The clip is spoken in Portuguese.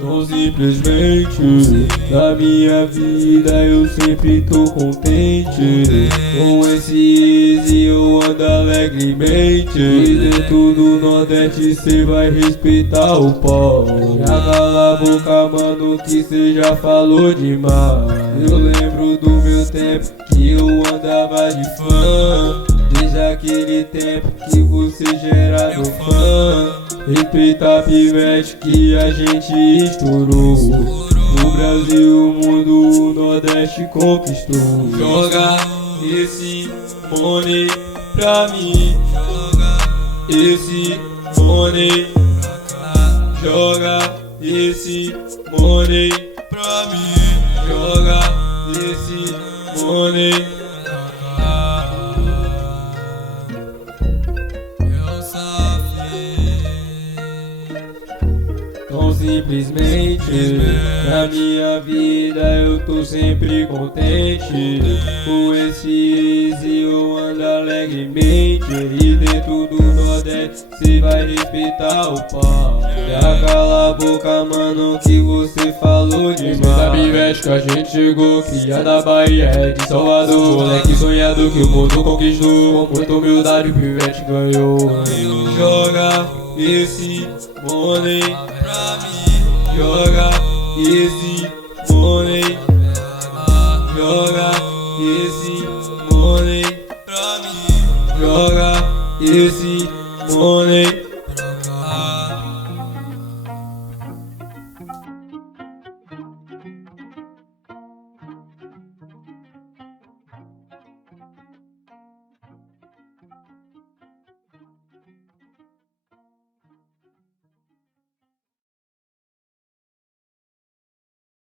Então simplesmente na minha vida eu sempre tô contente. Com esse easy eu ando alegremente. E dentro do Nordeste cê vai respeitar o pau. Já cala a boca, mano, que cê já falou demais. Eu lembro do meu tempo que eu andava de fã. Desde aquele tempo que você já era meu fã. Respeita, pivete, que a gente estourou. O Brasil, o mundo, o Nordeste conquistou. Joga esse money pra mim. Esse money. Joga esse money pra mim. Joga esse money. Então simplesmente na minha vida eu tô sempre contente. Com esse easy eu ando alegremente. E dentro do Nordeste cê vai respeitar o pau. Já cala a boca, mano, que você falou demais. Respeita, pivete, que a gente chegou. Cria da Bahia, é de Salvador. Moleque sonhador que o mundo conquistou. Com muita humildade o pivete ganhou. Joga esse money pra mim. Joga esse money. Joga esse money pra mim. Joga esse money.